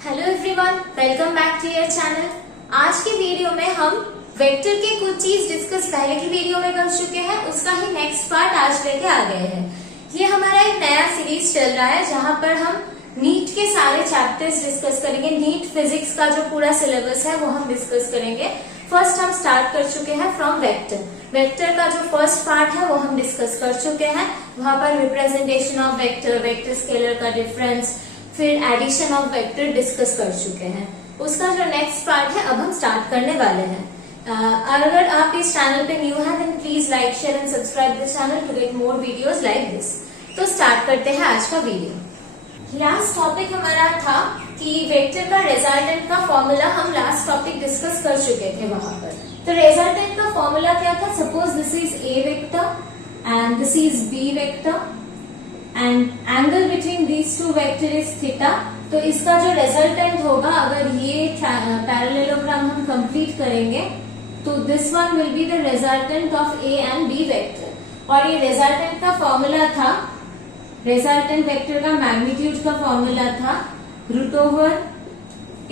Hello everyone, welcome back to your channel. आज की video में हम वेक्टर के कुछ चीज डिस्कस पहले की वीडियो में कर चुके हैं, उसका ही नेक्स्ट पार्ट आज लेके आ गए हैं। ये हमारा एक नया सीरीज चल रहा है जहां पर हम नीट के सारे चैप्टर्स डिस्कस करेंगे। नीट फिजिक्स का जो पूरा सिलेबस है वो हम डिस्कस करेंगे। फर्स्ट हम स्टार्ट कर चुके हैं फ्रॉम वेक्टर। वेक्टर का जो फर्स्ट पार्ट है वो हम डिस्कस कर चुके हैं। वहां पर representation of vector, vector scalar का डिफरेंस, फिर एडिशन ऑफ वेक्टर डिस्कस कर चुके हैं। उसका जो नेक्स्ट पार्ट है अब हम स्टार्ट करने वाले हैं। अगर आप इस चैनल पे न्यू हैं then please like, share and subscribe this channel to get more videos like this. तो स्टार्ट करते हैं आज का वीडियो। लास्ट टॉपिक हमारा था कि वेक्टर का रिजल्टेंट का फॉर्मूला। हम लास्ट टॉपिक डिस्कस कर चुके थे वहां पर। तो रिजल्टेंट का फॉर्मूला क्या था? Suppose this is A vector and this is B vector and angle between these two vector is theta. तो इसका जो रिजल्टेंट होगा, अगर ये पैरेललोग्राम हम कंप्लीट करेंगे तो this one will be the resultant of A and B vector. और ये रिजल्टेंट का फॉर्मूला था, रिजल्टेंट वेक्टर का मैग्नीट्यूड का फॉर्मूला था root over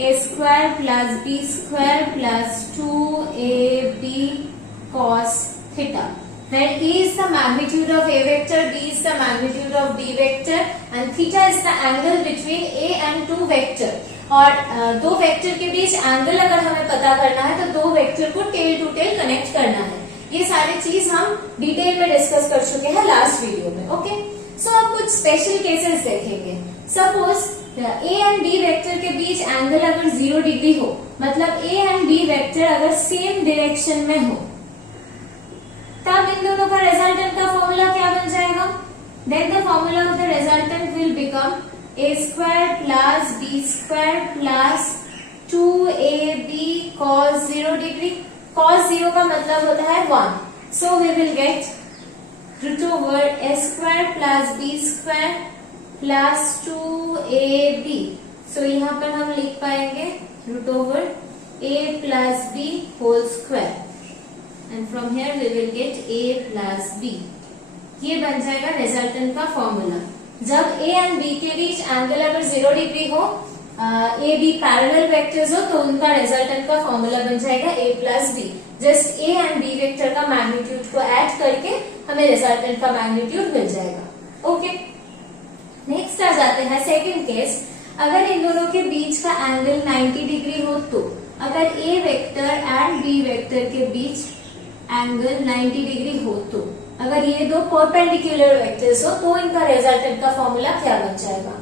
A square plus B square plus 2ab cos theta, where A is the magnitude of A vector, B is the magnitude of B vector and theta is the angle between A and two vector। और दो vector के बीच angle अगर हमें पता करना है तो दो वेक्टर को टेल टू टेल कनेक्ट करना है। ये सारी चीज हम डिटेल में डिस्कस कर चुके हैं लास्ट वीडियो में। ओके, सो अब कुछ स्पेशल केसेस देखेंगे। Suppose A and B vector के बीच एंगल अगर 0 डिग्री हो, मतलब ए एंड बी वेक्टर अगर सेम डायरेक्शन में हो, तब इन दोनों का रिजल्टेंट का फॉर्मूला क्या बन जाएगा? Then the formula of the resultant will become A square plus B square plus 2ab cos 0 degree. cos 0 का मतलब होता है 1, so we will get root over A square plus B square plus 2ab। So यहाँ पर हम लिख पाएंगे root over a plus B whole square and from here we will get a plus b। ये बन जाएगा रिजल्टेंट का formula. जब a एंड b के बीच एंगल अगर 0 डिग्री हो, a b पैरेलल वेक्टर्स हो, तो उनका रिजल्टेंट का फॉर्मूला बन जाएगा a plus b। Just a and b vector का मैग्नीट्यूड को ऐड करके हमें रिजल्टेंट का मैग्नीट्यूड मिल जाएगा। ओके, नेक्स्ट आ जाते हैं सेकेंड केस। अगर इन दोनों के बीच का एंगल 90 डिग्री हो, तो अगर a vector and b vector के बीच एंगल 90 डिग्री हो, तो अगर ये दो परपेंडिकुलर वेक्टर्स हो तो इनका रिजल्टेंट का फॉर्मूला क्या बन जाएगा?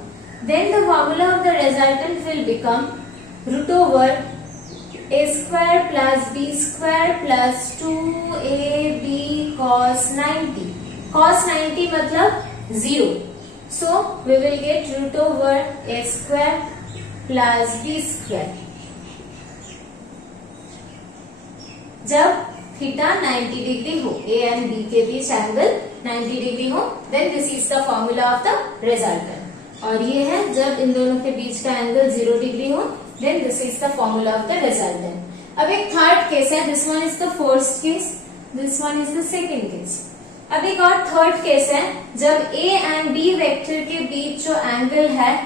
Then the formula of the resultant will become root over A square plus B square plus 2ab cos 90। cos 90 मतलब 0, so we will get root over A square plus B square. जब theta 90 degree हो, A and B के बीच angle 90 degree हो, then this is the formula of the resultant. और ये है जब इन दोनों के बीच का एंगल 0 डिग्री हो, then this is the formula of the resultant. अब एक थर्ड केस है, this one is the first case, this one is the second case. अब एक और थर्ड केस है, जब ए एंड बी वेक्टर के बीच जो एंगल है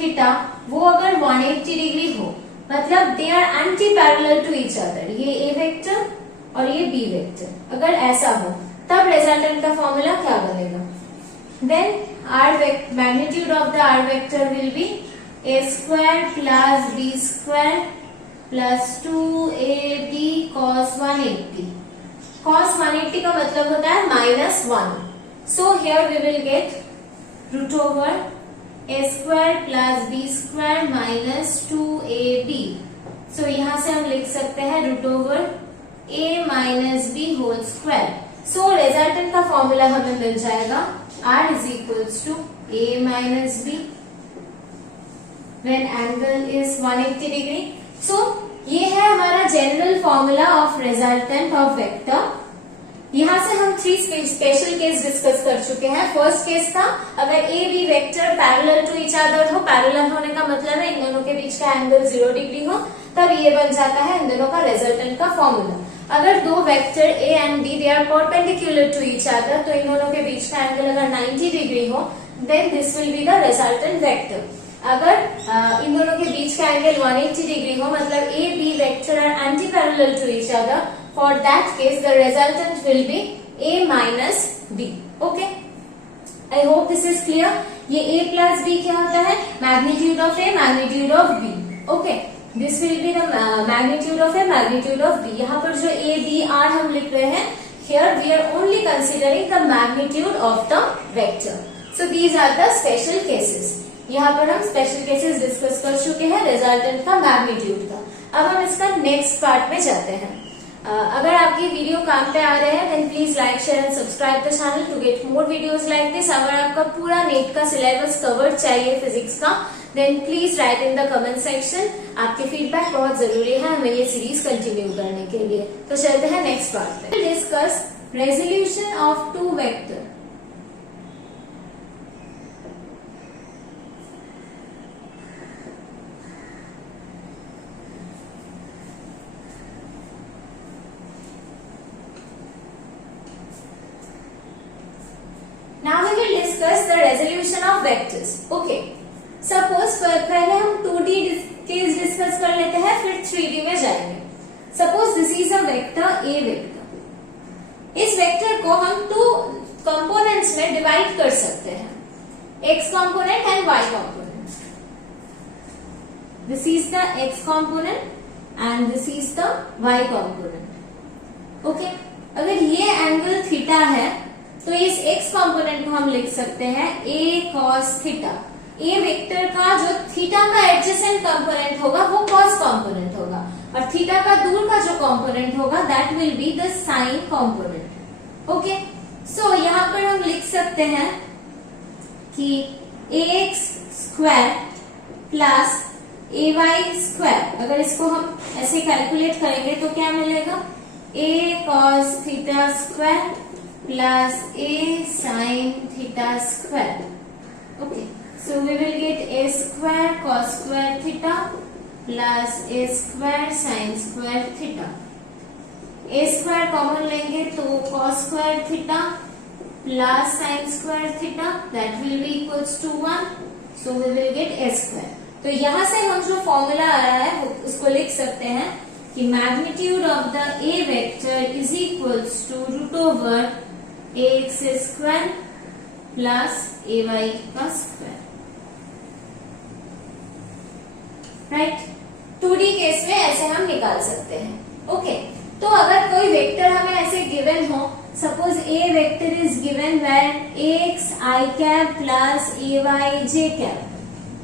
थीटा वो अगर 180 डिग्री हो, मतलब they are anti parallel to each other. ये ए वेक्टर और ये बी वेक्टर अगर ऐसा हो, तब रिजल्टेंट का फॉर्मूला क्या बनेगा? Then R magnitude of the R vector will be A square plus B square plus 2ab cos 180। cos 180 का मतलब होता है -1, so here we will get root over A square plus B square minus 2ab। So यहां से हम लिख सकते हैं root over a minus b whole square. So resultant का फॉर्मूला हमें मिल जाएगा r is equals to a minus b when angle is 180 degree. So ये है हमारा general formula of resultant of vector. यहाँ से हम 3 स्पेशल केस डिस्कस कर चुके हैं। फर्स्ट केस था अगर A B vector parallel to each other हो, पैरेलल होने का मतलब है इन दोनों के बीच का एंगल 0 डिग्री हो, तब ये बन जाता है इन दोनों का रिजल्टेंट का फॉर्मूला। अगर दो vector A and B they are perpendicular to each other, तो इन दोनों के बीच का एंगल अगर 90 डिग्री हो, then this will be the resultant vector. अगर इन दोनों के बीच का एंगल 180 डिग्री हो, मतलब A B vector are anti parallel to each other, for that case the resultant will be a minus B. Okay, I hope this is clear. ये a plus B क्या होता है? Magnitude of a, magnitude of b. Okay, this will be the magnitude of a, magnitude of b. यहाँ पर जो a b r हम लिख रहे हैं, here we are only considering the magnitude of the vector. So these are the special cases. यहाँ पर हम स्पेशल केसेस डिस्कस कर चुके हैं रिजल्टेंट का, मैग्नीट्यूड का. अब हम इसका नेक्स्ट पार्ट में जाते हैं. अगर आपकी वीडियो काम पे आ रहे हैं then please like share and subscribe the channel to get more videos like this. अगर आपका पूरा नेट का सिलेबस कवर्ड चाहिए फिजिक्स का then please write in the comment section. आपके फीडबैक बहुत जरूरी है हमें ये सीरीज कंटिन्यू करने के लिए. तो चलते हैं नेक्स्ट पार्ट में. Discuss resolution of two vector. Now we will discuss the resolution of vectors. Okay. Suppose पहले हम 2D केस डिस्कस कर लेते हैं, फिर 3D में जाएंगे. Suppose this is a vector A vector. इस वेक्टर को हम 2 कंपोनेंट्स में डिवाइड कर सकते हैं, x component and y component. This is the x component and this is the y component. Okay. अगर ये एंगल थीटा है तो इस x कंपोनेंट को हम लिख सकते हैं a cos theta. a vector का जो थीटा का एडजेसेंट कंपोनेंट होगा वो cos कंपोनेंट होगा, और थीटा का दूर का जो कंपोनेंट होगा that will be the sine component. Okay, so यहाँ पर हम लिख सकते हैं कि ax square plus ay square. अगर इसको हम ऐसे कैलकुलेट करेंगे तो क्या मिलेगा? a cos theta square plus a sin theta square. Okay, so we will get a square cos square theta plus a square sin square theta. a square common लेंगे तो cos square theta plus sin square theta that will be equals to 1. So we will get a square. तो यहाँ से हम जो formula आ रहा है उसको लिख सकते हैं कि magnitude of the a vector is equals to root over ax square plus ay का स्क्वायर. राइट, 2D केस में ऐसे हम निकाल सकते हैं. ओके, तो अगर कोई वेक्टर हमें ऐसे गिवन हो, suppose a vector is given when ax i cap plus ay j cap.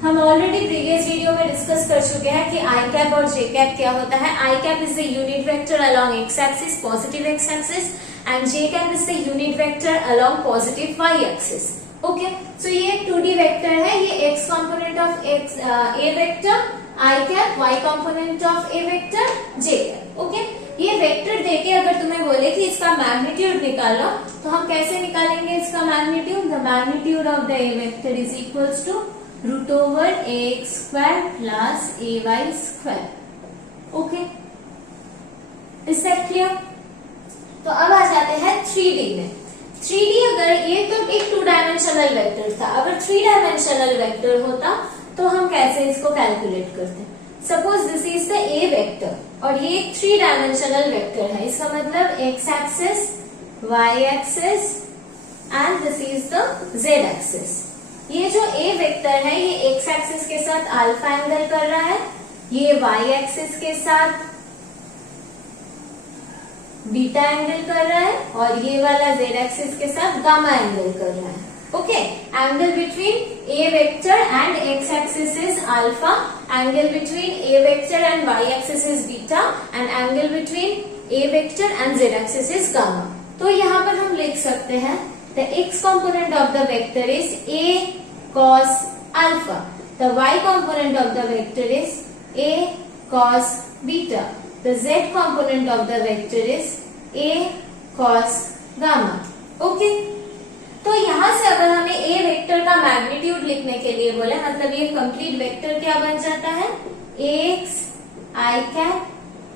हम ऑलरेडी प्रीवियस वीडियो में डिस्कस कर चुके हैं कि i कैप और j कैप क्या होता है. i cap is the unit vector along x axis, positive x axis, and j cap is the unit vector along positive y axis. Okay, so ये 2D वेक्टर है. ये x component of x a vector I cap, y component of a vector j cap. Okay, ये vector देके अगर तुम्हें बोले कि इसका मैग्नीट्यूड निकालो तो हम कैसे निकालेंगे इसका magnitude? The magnitude of the a vector is equals to root over ax square plus ay square. Okay, is that clear? तो अब आ जाते हैं 3D में. 3D अगर ये तो एक 2 डायमेंशनल वेक्टर था, अगर 3 डायमेंशनल वेक्टर होता तो हम कैसे इसको कैलकुलेट करते? Suppose this is the a vector और ये एक 3 डायमेंशनल वेक्टर है. इसका मतलब x axis, y axis and this is the z axis. ये जो a वेक्टर है ये x एक्सिस के साथ अल्फा एंगल कर रहा है, ये y एक्सिस के साथ बीटा एंगल कर रहा है, और ये वाला z एक्सिस के साथ गामा एंगल कर रहा है. Okay, angle between a vector and x axis is alpha, angle between a vector and y axis is beta, and angle between a vector and z axis is gamma. तो यहाँ पर हम लिख सकते हैं the x component of the vector is a cos alpha, the y component of the vector is a cos beta, the z component of the vector is a cos gamma. Okay, तो यहाँ से अगर हमें a vector का magnitude लिखने के लिए बोले, मतलब ये कंप्लीट वेक्टर क्या बन जाता है? ax i cap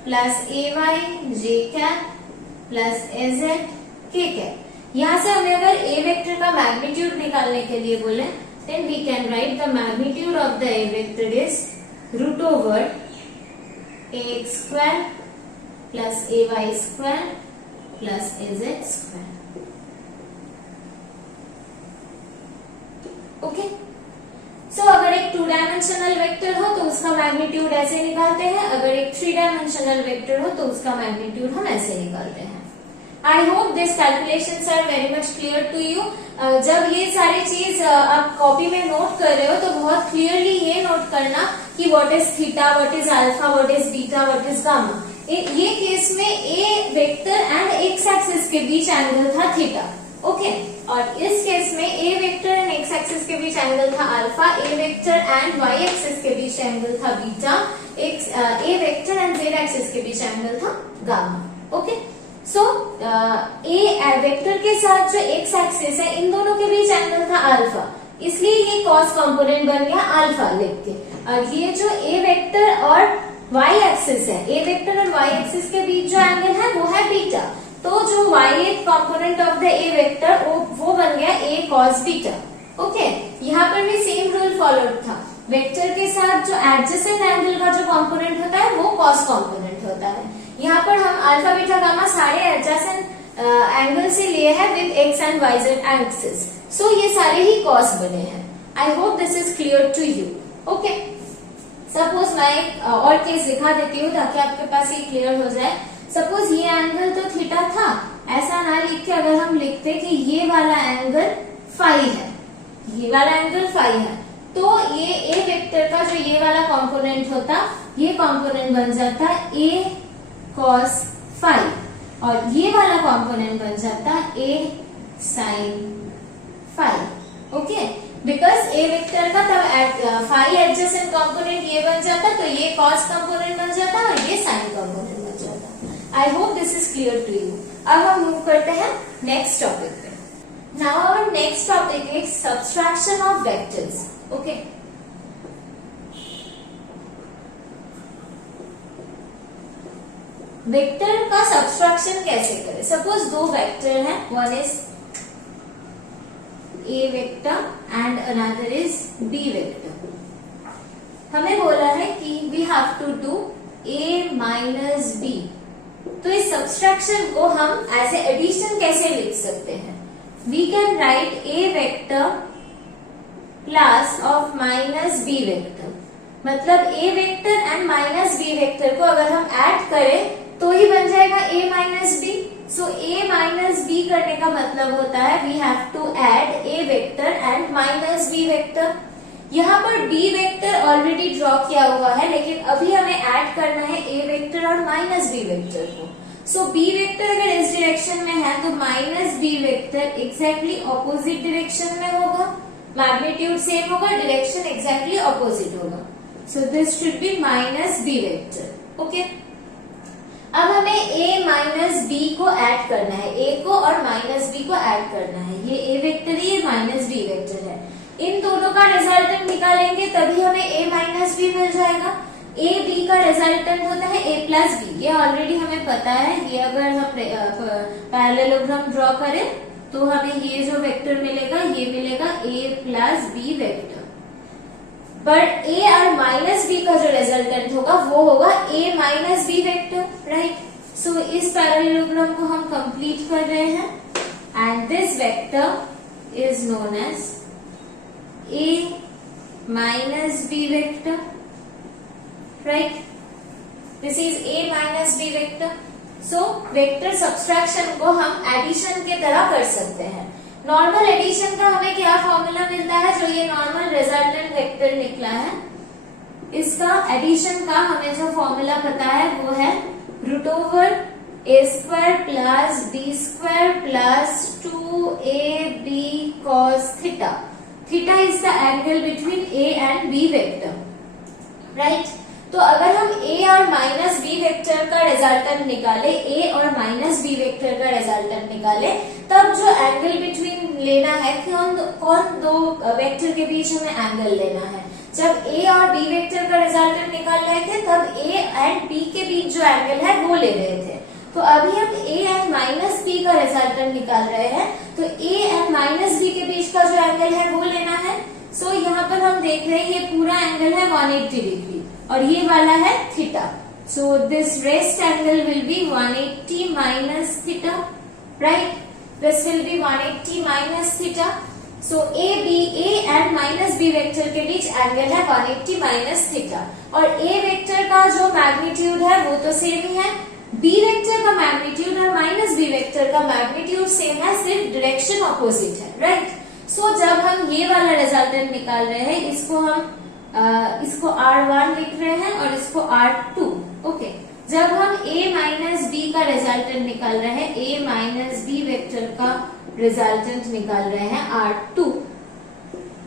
plus ay j cap plus az k cap. यहाँ से हमें अगर a वेक्टर का मैग्नीट्यूड निकालने के लिए बोले then we can write the magnitude of the a vector is root over ax square plus ay square plus az square. Okay, so अगर एक 2 डायमेंशनल वेक्टर हो तो उसका मैग्नीट्यूड ऐसे निकालते हैं, अगर एक 3 डायमेंशनल वेक्टर हो तो उसका मैग्नीट्यूड हम ऐसे निकालते हैं। I hope this calculations are very much clear to you. जब ये सारी चीज आप कॉपी में नोट कर रहे हो तो बहुत क्लियरली ये नोट करना कि what is theta, what is alpha, what is beta, what is gamma. ये केस में A vector and X axis के बीच एंगल था थीटा। ओके, और इस केस में A vector and X axis के बीच एंगल था alpha, A vector and Y axis के बीच एंगल था beta, A vector and Z axis के बीच एंगल था gamma. Okay, so A vector के साथ जो एक्स एक्सिस है इन दोनों के बीच एंगल था अल्फा, इसलिए ये कॉस कंपोनेंट बन गया अल्फा लिख के। और ये जो ए वेक्टर और वाई एक्सिस है, ए वेक्टर और वाई एक्सिस के बीच जो एंगल है वो है बीटा, तो जो Y component of the A vector वो बन गया ए कॉस बीटा। ओके, यहाँ पर भी सेम रूल फॉलोड था, वेक्टर के साथ जो एडजेसेंट एंगल का जो कंपोनेंट होता है वो कॉस कंपोनेंट होता है। यहाँ पर हम अल्फा बीटा गामा सारे एडजेसेंट एंगल से लिए हैं with x and y z axis, so ये सारे ही कॉस बने हैं। I hope this is clear to you. Okay, suppose मैं एक और केस दिखा देती हूँ ताकि आपके पास ये क्लियर हो जाए। सपोज ये एंगल तो थीटा था, ऐसा ना लिख के अगर हम लिखते कि ये वाला एंगल फाई है, ये वाला एंगल फाई है, तो ये ए वेक्टर का जो ये वाला कंपोनेंट होता, ये कंपोनेंट बन जाता ए कॉस फाई, और ये वाला कंपोनेंट बन जाता a sine phi. Okay, because a vector का तब फाई एडजेसेंट कंपोनेंट ये बन जाता, तो ये कॉस कंपोनेंट बन जाता और ये साइन कंपोनेंट बन जाता। I hope this is clear to you. अब हम मूव करते हैं नेक्स्ट टॉपिक पे। Now our next topic is subtraction of vectors. Okay, vector का सब्सट्रैक्शन कैसे करें। सपोज दो वेक्टर हैं, one is A vector and another is B vector. हमें बोला है कि we have to do A minus B, तो इस सब्सट्रैक्शन को हम एज ए एडिशन कैसे लिख सकते हैं। We can write a vector plus of minus B vector, मतलब a vector and minus B vector को अगर हम ऐड करें तो ही बन जाएगा a minus b. So a minus b करने का मतलब होता है we have to add a vector and minus B vector. यहाँ पर बी वेक्टर ऑलरेडी ड्रॉ किया हुआ है, लेकिन अभी हमें ऐड करना है ए वेक्टर और माइनस बी वेक्टर को। सो बी वेक्टर अगर इस डायरेक्शन में है तो minus B vector exactly opposite direction में होगा, मैग्नीट्यूड सेम होगा, डायरेक्शन एग्जैक्टली ऑपोजिट होगा। So this should be minus B vector. Okay, अब हमें a माइनस बी को ऐड करना है, a को और माइनस बी को ऐड करना है। ये a वेक्टर है, ये माइनस बी वेक्टर है, इन दोनों का रिजल्टेंट निकालेंगे तभी हमें a माइनस बी मिल जाएगा। a b का रिजल्टेंट होता है a प्लस बी, ये ऑलरेडी हमें पता है। ये अगर हम पैरेललोग्राम ड्रॉ करें तो हमें ये जो वेक्टर मिलेगा ये मिलेगा a plus b vector, but a और माइनस बी का जो रिजल्टेंट होगा वो होगा a minus B vector, right. So इस पैरेललोग्राम को हम कंप्लीट कर रहे हैं and this vector is known as a minus B vector, right. This is a minus B vector. So vector subtraction को हम एडिशन के तरह कर सकते हैं। नॉर्मल एडिशन का हमें क्या फॉर्मूला मिलता है, जो ये नॉर्मल रिजल्टेंट वेक्टर निकला है, इसका एडिशन का हमें जो फॉर्मूला पता है वो है root over A square plus B square plus 2ab cos theta. Theta is the angle between A and B vector, right. तो अगर हम a और माइनस बी वेक्टर का रिजल्टेंट निकाले, a और माइनस बी वेक्टर का रिजल्टेंट निकाले, तब जो एंगल बिटवीन लेना है, कौन दो वेक्टर के बीच हमें एंगल लेना है। जब a और b वेक्टर का रिजल्टेंट निकाल रहे थे तब a एंड b के बीच जो एंगल है वो ले रहे थे, तो अभी हम a एंड माइनस b का रिजल्टेंट निकाल रहे हैं, तो a एंड माइनस b के बीच का जो एंगल है वो लेना है। सो यहाँ पर हम देख रहे हैं ये पूरा एंगल है 180 डिग्री, और ये वाला है theta. So this rest angle will be 180 minus theta, right. This will be 180 minus theta. So A and minus B vector के बीच एंगल है 180 माइनस थीटा. और ए वेक्टर का जो मैग्नीट्यूड है वो तो सेम ही है, बी वेक्टर का मैग्नीट्यूड और माइनस बी वेक्टर का मैग्नीट्यूड सेम है, सिर्फ डायरेक्शन ऑपोजिट है, राइट. सो जब हम ये वाला रिजल्टेंट निकाल रहे हैं, इसको R1 लिख रहे हैं और इसको R2. ओके. जब हम a माइनस बी का रिजल्टेंट निकाल रहे हैं, a माइनस बी वेक्टर का रिजल्टेंट निकाल रहे हैं R2,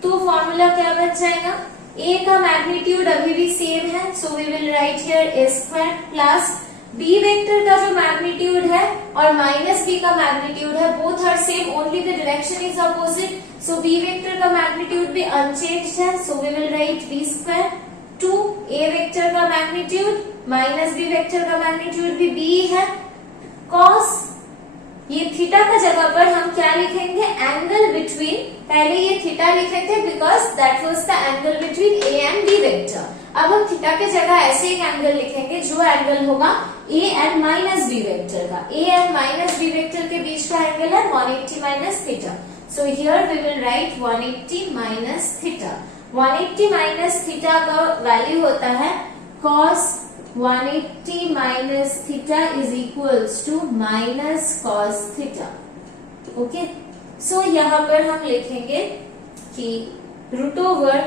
तो फॉर्मूला क्या बच जाएगा? a का मैग्नीट्यूड अभी भी सेम है, so we will write here a square plus b vector का जो मैग्नीट्यूड है और माइनस b का मैग्नीट्यूड है, both are same, only the direction is opposite. So b vector का मैग्नीट्यूड भी अनचेंज्ड है, so we will write b square two a vector का मैग्नीट्यूड माइनस b वेक्टर का मैग्नीट्यूड भी b है, cos ये थीटा का जगह पर हम क्या लिखेंगे? Angle between. पहले ये थीटा लिखे थे because that was the angle between a and b vector. अब हम थीटा के जगह ऐसे एक एंगल लिखेंगे जो एंगल होगा a and minus b vector का. a and minus b vector के बीच का एंगल है 180 minus theta. So here we will write 180 minus theta. 180 minus theta का वैल्यू होता है cos 180 minus theta is equals to minus cos theta. Okay. So यहाँ पर हम लिखेंगे कि root over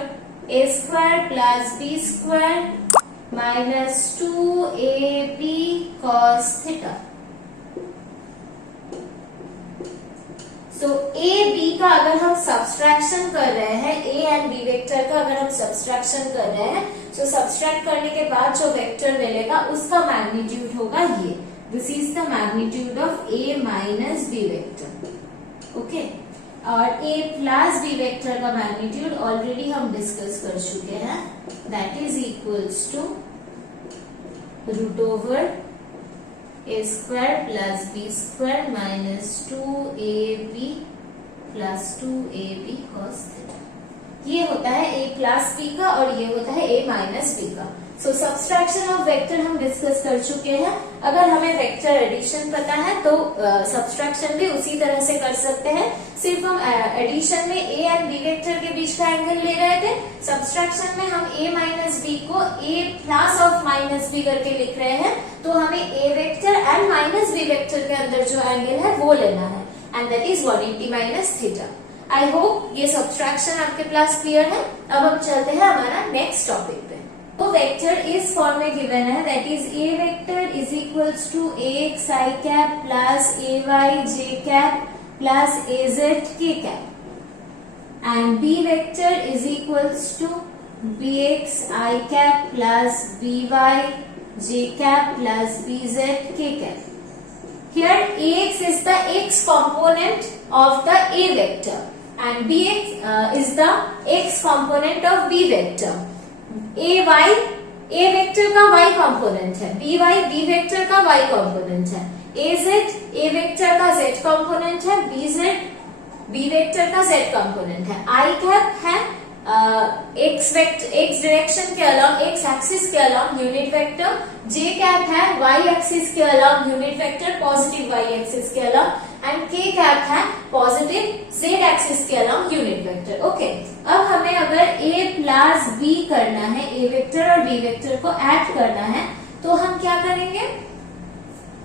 a square plus B square minus 2ab cos theta. So a b का अगर हम सब्सट्रैक्शन कर रहे हैं, a एंड b वेक्टर का अगर हम सब्सट्रैक्शन कर रहे हैं, तो सब्सट्रैक्ट करने के बाद जो वेक्टर मिलेगा उसका मैग्नीट्यूड होगा ये. This is the magnitude of a minus b vector. Okay. और a प्लस b वेक्टर का मैग्नीट्यूड ऑलरेडी हम डिस्कस कर चुके हैं, that is equals to root over a square plus b square minus 2ab plus 2ab cos theta. ये होता है a plus b का और ये होता है a माइनस b का. सो सब्सट्रैक्शन ऑफ वेक्टर हम डिस्कस कर चुके हैं. अगर हमें वेक्टर एडिशन पता है तो सब्सट्रैक्शन भी उसी तरह से कर सकते हैं. सिर्फ हम एडिशन में a एंड b वेक्टर के बीच का एंगल ले रहे थे, सब्सट्रैक्शन में हम a माइनस b को a plus of minus b करके लिख रहे हैं, तो हमें a vector and minus b vector के अंदर जो एंगल है वो लेना है, and that is 180 minus theta. I hope ये सब्सट्रैक्शन आपके क्लास क्लियर है. अब हम चलते हैं हमारा नेक्स्ट टॉपिक पे. तो वेक्टर इस फॉर्म में गिवन है, that is a vector is equals to ax I cap plus ay j cap plus az k cap, and b vector is equals to bx I cap plus by j cap plus bz k cap. Here ax is the x component of the a vector and bx is the x component of b vector. ay a vector का y component है, by b vector का y component है, az a vector का z component है, bz b vector का z component है, I cap है x direction के अलॉन्ग, x एक्सिस के along unit vector, j cap है y एक्सिस के along unit vector positive y axis के अलॉन्ग, एंड k कैप है पॉजिटिव z एक्सिस के अलॉन्ग यूनिट वेक्टर. ओके. अब हमें अगर a प्लस b करना है, a वेक्टर और b वेक्टर को ऐड करना है, तो हम क्या करेंगे?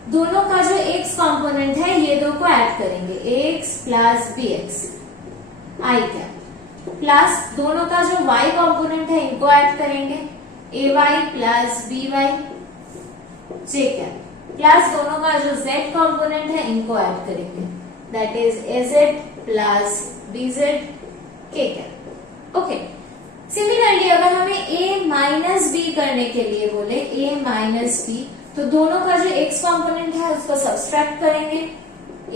दोनों का जो x कंपोनेंट है ये दो को ऐड करेंगे, ax plus bx I cap, plus दोनों का जो y कंपोनेंट है इनको ऐड करेंगे, ay plus by j cap, plus दोनों का जो z कंपोनेंट है इनको ऐड करेंगे, that is az plus bz k cap. Okay. Similarly अगर हमें a माइनस b करने के लिए बोले, a माइनस b, तो दोनों का जो x कंपोनेंट है उसको सब्सट्रैक्ट करेंगे,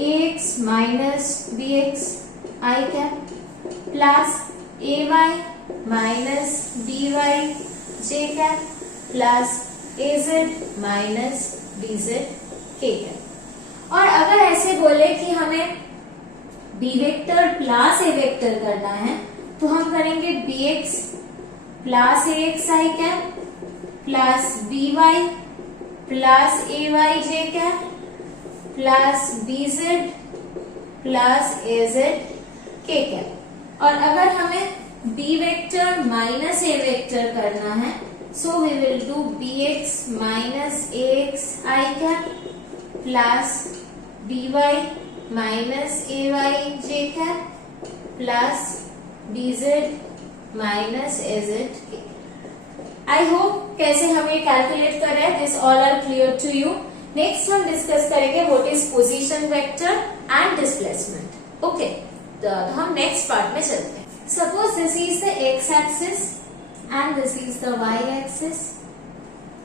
ax minus bx I cap plus ay minus by j cap plus az minus bz k cap. और अगर ऐसे बोले कि हमें b vector plus a vector करना है, तो हम करेंगे bx plus ax I cap plus B Y plus A Y J cap plus B Z plus A Z K cap. और अगर हमें B vector minus A vector करना है, so we will do b x minus a x i cap plus B y minus a Y J cap plus B z minus a Z k. I hope कैसे हम ये calculate कर रहे हैं, this all are clear to you. Next हम discuss करेंगे what is position vector and displacement. Okay, तो हम नेक्स्ट पार्ट में चलते हैं। Suppose this is the X axis and this is the Y axis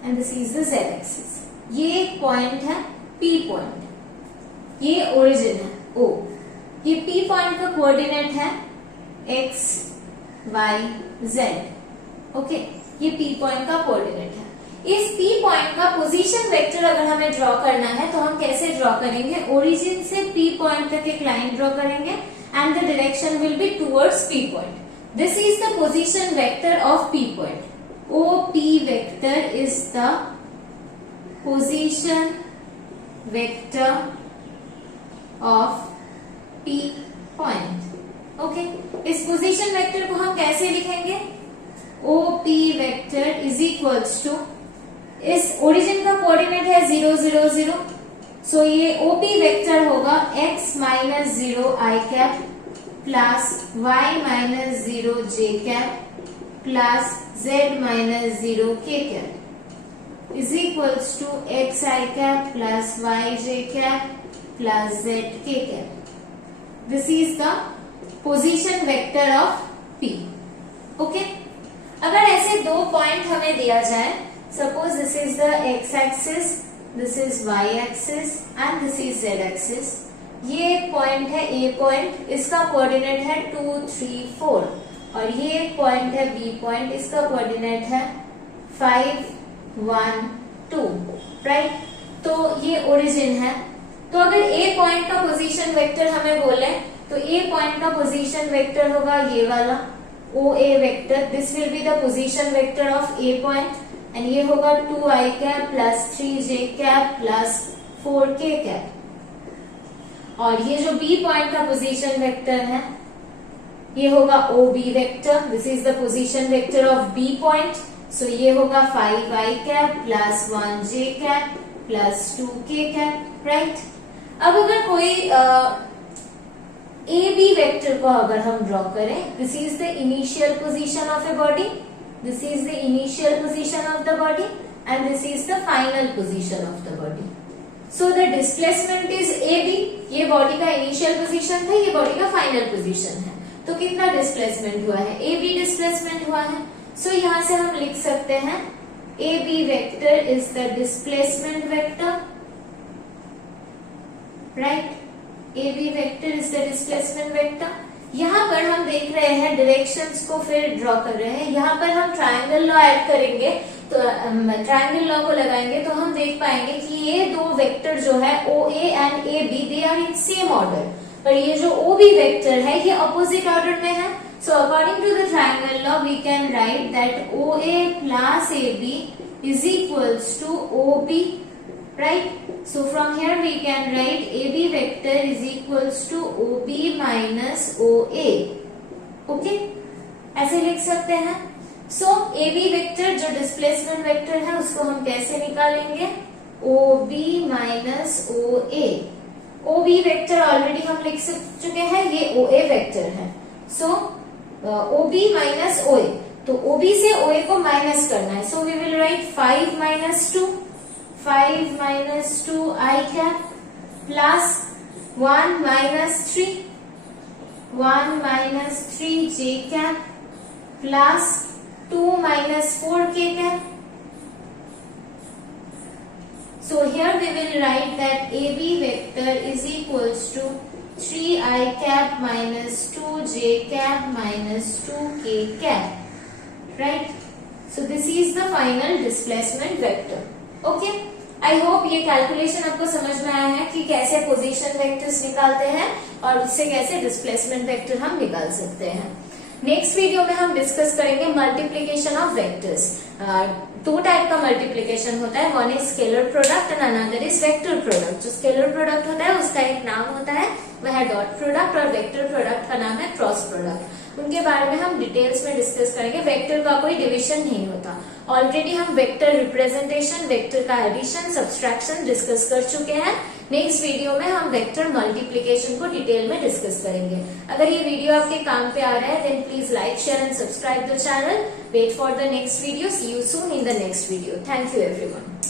and this is the Z axis. ये एक point है पी पॉइंट, ये ओरिजिन है ओ। ये पी पॉइंट का कोऑर्डिनेट है एक्स वाई जेड। ओके, ये पी पॉइंट का कोऑर्डिनेट है। इस पी पॉइंट का पोजीशन वेक्टर अगर हमें ड्रॉ करना है तो हम कैसे ड्रॉ करेंगे? ओरिजिन से पी पॉइंट तक एक लाइन ड्रॉ करेंगे and the direction will be towards P point. This is the position vector of P point. O P vector is the position vector of P point. Okay, इस position vector को हम कैसे लिखेंगे? O P vector is equals to, इस origin का coordinate है 0 0 0, so ये OP vector होगा x minus 0 I cap plus y minus 0 J cap plus z minus 0 K cap is equals to x I cap plus y J cap plus z K cap. This is the position vector of P। Okay, अगर ऐसे दो point हमें दिया जाए, suppose this is the x axis, this is y axis and this is z axis. ये एक point है A point, इसका कोऑर्डिनेट है 2 3 4, और ये एक पॉइंट है B पॉइंट, इसका कोऑर्डिनेट है 5 1 2, राइट। तो ये ओरिजिन है। तो अगर A पॉइंट का पोजीशन वेक्टर हमें बोले तो A पॉइंट का पोजीशन वेक्टर होगा ये वाला OA vector. This will be the position vector of A point and ये होगा 2 i cap plus 3 j cap plus 4 k cap. और ये जो B पॉइंट का पोजीशन वेक्टर है ये होगा OB vector. This is the position vector of B point, so ये होगा 5 आई कैप प्लस 1 जे कैप प्लस 2 के कैप, राइट। अब अगर कोई ए बी वेक्टर को अगर हम ड्रॉ करें, this is the initial position of a body, this is the initial position of the body and this is the final position of the body. So the displacement is A B. ये body का initial position था, ये body का final position है। तो कितना displacement हुआ है? ए बी डिस्प्लेसमेंट हुआ है। सो यहां से हम लिख सकते हैं A B vector is the displacement vector, right. A B vector is the displacement vector. यहाँ पर हम देख रहे हैं डायरेक्शंस को फिर ड्रॉ कर रहे हैं। यहाँ पर हम ट्रायंगल लॉ ऐड करेंगे, तो ट्रायंगल लॉ को लगाएंगे तो हम देख पाएंगे कि ये दो वेक्टर जो है O A and A B, they are in same order, पर ये जो ओ बी वेक्टर है ये अपोजिट ऑर्डर में है। So according to the triangle law we can write that O A plus A B is equals to O B, right? So from here we can write AB vector is equals to OB minus OA. Okay? ऐसे लिख सकते हैं। So AB vector जो displacement vector है उसको हम कैसे निकालेंगे? OB minus OA. OB vector already हम लिख चुके हैं, ये OA vector है। So OB minus OA, तो OB से OA को माइनस करना है। So we will write 5 minus 2, 5 minus 2 I cap plus 1 minus 3, 1 minus 3 j cap plus 2 minus 4 k cap. So here we will write that AB vector is equals to 3 I cap minus 2 j cap minus 2 k cap, right? So this is the final displacement vector. Okay, I hope ये calculation आपको समझ में आया है कि कैसे position vectors निकालते हैं और उससे कैसे डिस्प्लेसमेंट वेक्टर हम निकाल सकते हैं। नेक्स्ट वीडियो में हम डिस्कस करेंगे मल्टीप्लीकेशन ऑफ वेक्टर्स। दो टाइप का मल्टीप्लीकेशन होता है, one is scalar product and another is vector product. जो स्केलर प्रोडक्ट होता है उसका एक नाम होता है, वह है डॉट प्रोडक्ट, और वेक्टर प्रोडक्ट का नाम है क्रॉस प्रोडक्ट। उनके बारे में हम डिटेल्स में डिस्कस करेंगे। वेक्टर का कोई डिवीजन नहीं होता। ऑलरेडी हम वेक्टर रिप्रेजेंटेशन, वेक्टर का एडिशन, सब्सट्रैक्शन डिस्कस कर चुके हैं। नेक्स्ट वीडियो में हम वेक्टर मल्टीप्लीकेशन को डिटेल में डिस्कस करेंगे। अगर ये वीडियो आपके काम पे आ रहा है then please like, share and subscribe the channel. Wait for the next video. See you soon in the next video. Thank you everyone.